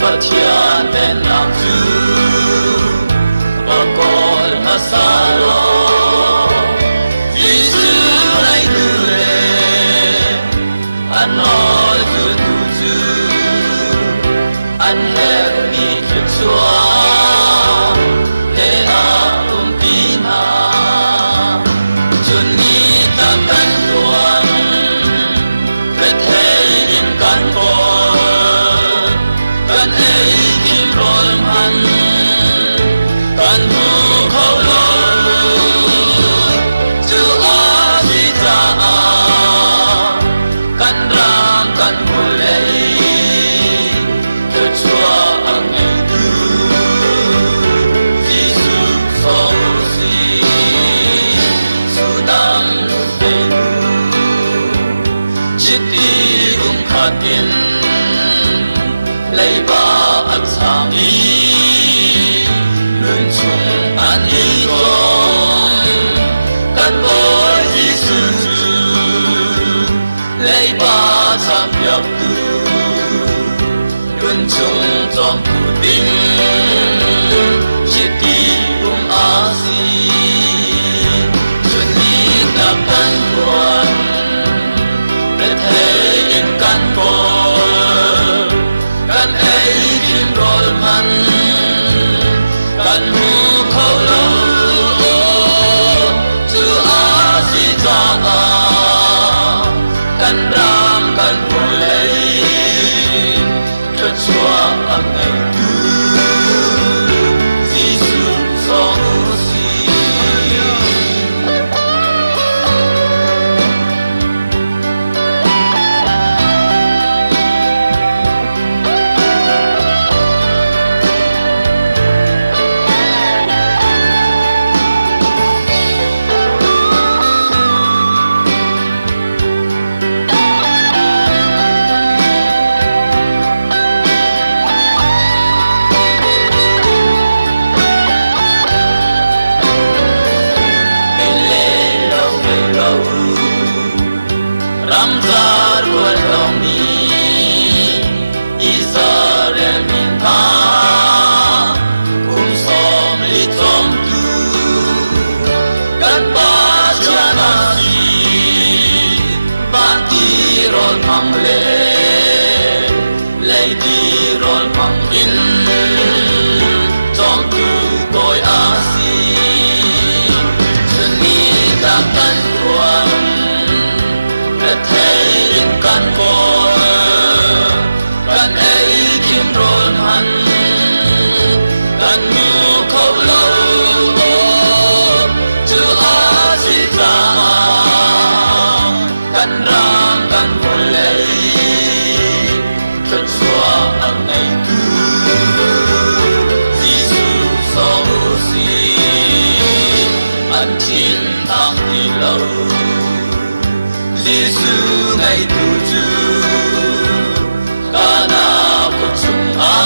Bachian ben lamku bakol masalo Isu nai dure anol duju aner mi chua te ampina chuni takan tuan betai kan ko kan ei di rol man kan mu khâu lo chu a di sa a kan rang kan mulai tu chua ang tu di su so si su dang te chiti um khatin lấy ba ăn sáng đi luôn chung ăn đi con cán bộ đi sư lấy ba tham nhập luôn chung trong thủ tinh chiếc đi cùng á si xuân đi gặp cán quan để thấy cán con kan ei din rol man kan mu khâu lo chu a si sa a kan ram kan mulai chu chua ang di chu so si Ramzar walami Israel minta som li tom tu kan ba janani bati rol mamle lady rol mangin tom tu boy asi seni takkan kuat thấy căn cô căn ấy kim rôn hẳn căn mưu khâu lâu chữ á si sa căn rang căn buồn lệ cất xóa âm anh Giêsu so si ăn chín tháng đi lâu Giêsu ngày tuju kana putunga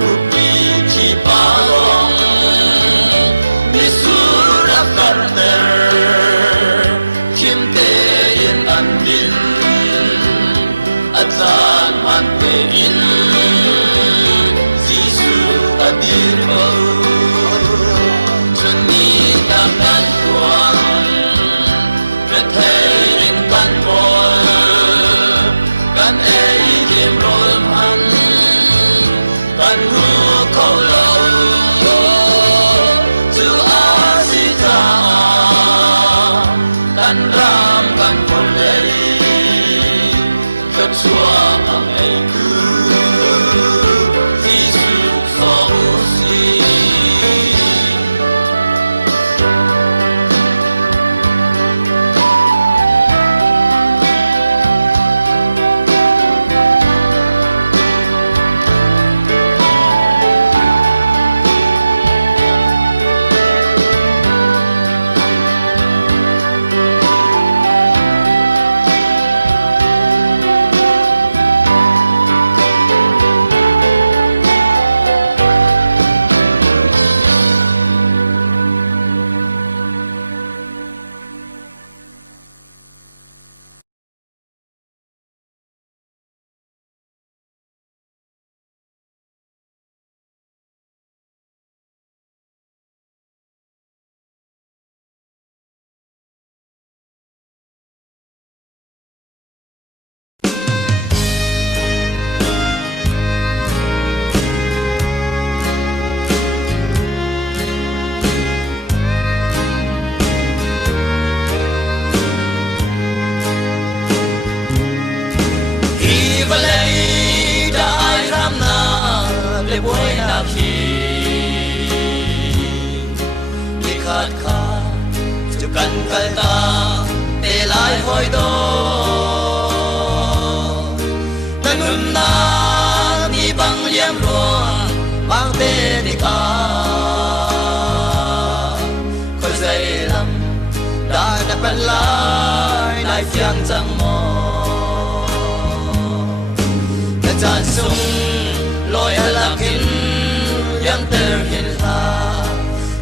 bukti kipalong Giêsu rakarter kimte in andin atan mantein Giêsu adiro chuni takan kuan thấy căn con căn ấy điểm rồi man căn hư khâu lâu chữ a di ca căn ram căn con ấy cấp xóa ang ấy cứ di sự so si kalta te lai hoi do nanun na ni bang liam ruang mang te di ka khoi dây lam da na pan lai nai phiang chang mo na chan sung loi halakin yang ter hin ha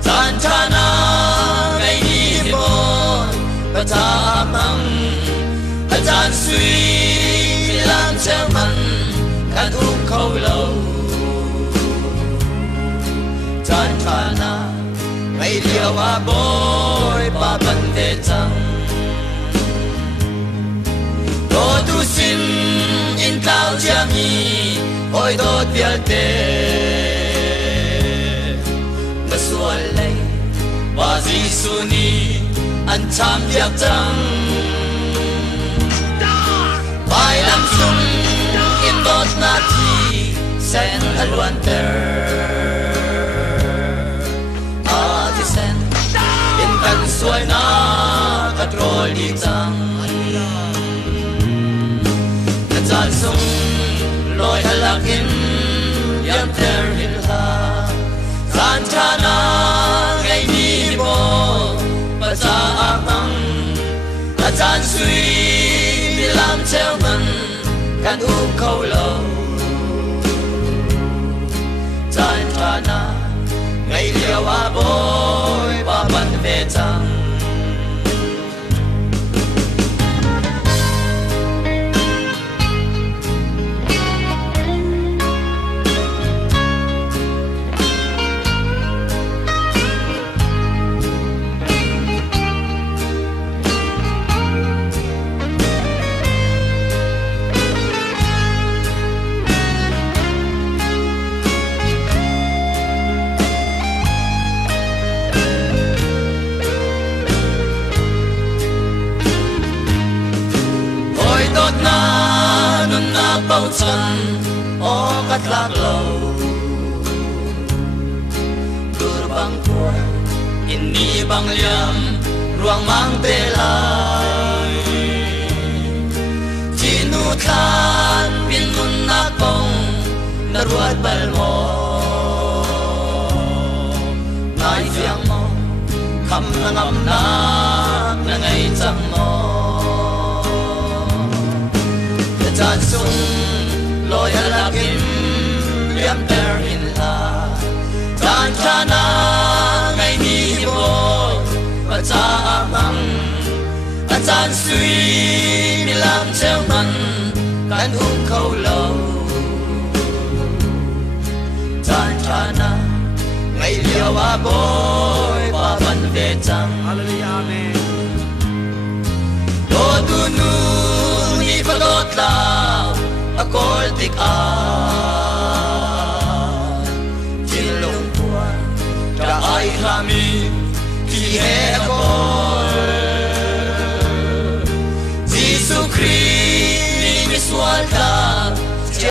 chan chana ngai ni bon pa cha mang a chan sui lam chang man kan u khâu lâu chan chana ngai liao a boy pa ban de chang do tu sin in tao chia mi oi do tial te na sual lei wa ji su ni an cham yak chang bai lam sum in dot na thi sen alwan ter a ti sen in kan suai na ka trol di chang na chan sung loi halakin yam ter hin ha chan chana ngai ni bo pa cha amang a chan sui mi lam cheu man kan u khâu lâu chan chana ngai liao a boy pa ban ve chang bao chân o cắt lạc lâu dur bang tua in ni bang liam ruang mang te lai chinu than bin nun na kong na ruat bal mo nai fiang mo kham na ngam na ngai chang mo chan sung loi halakin liam ter hin ha chan chana ngai ni bo pa cha amang a chan sui mi lam cheu man kan hum khâu lâu chan chana ngai liao a boy pa ban ve chang hallelujah amen do tu nu ni fa dot la a kol tik a chilung tua tra ai rami ki he a